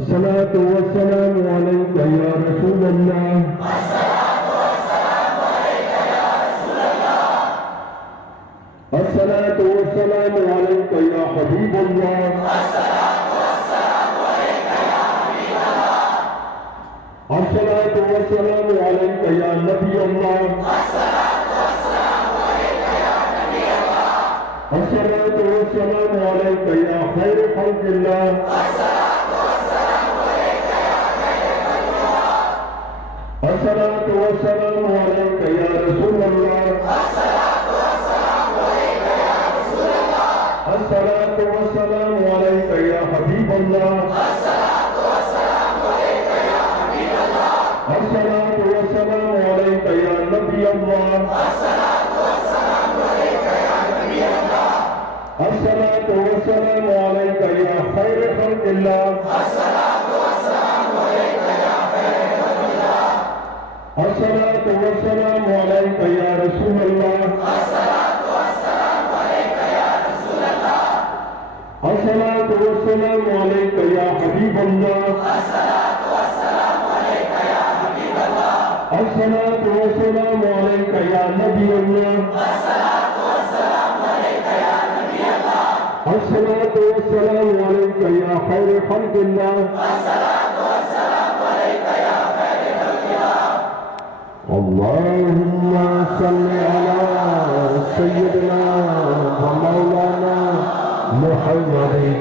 الصلاة والسلام عليك يا رسول الله الصلاة والسلام عليك يا حبيب الله الصلاة والسلام عليك يا نبي الله الصلاة والسلام عليك يا خير خلق الله الصلاة والسلام عليك يا رسول الله الصلاة والسلام عليك يا حبيب الله الصلاة والسلام عليك يا نبي الله الصلاة والسلام عليك يا خير خلق الله الصلاة والسلام عليك يا رسول الله الصلاة والسلام عليك يا حبيب الله الصلاة والسلام عليك يا نبي الله الصلاة والسلام عليك يا خير خلق الله اللهم صل على سيدنا ومولانا محمد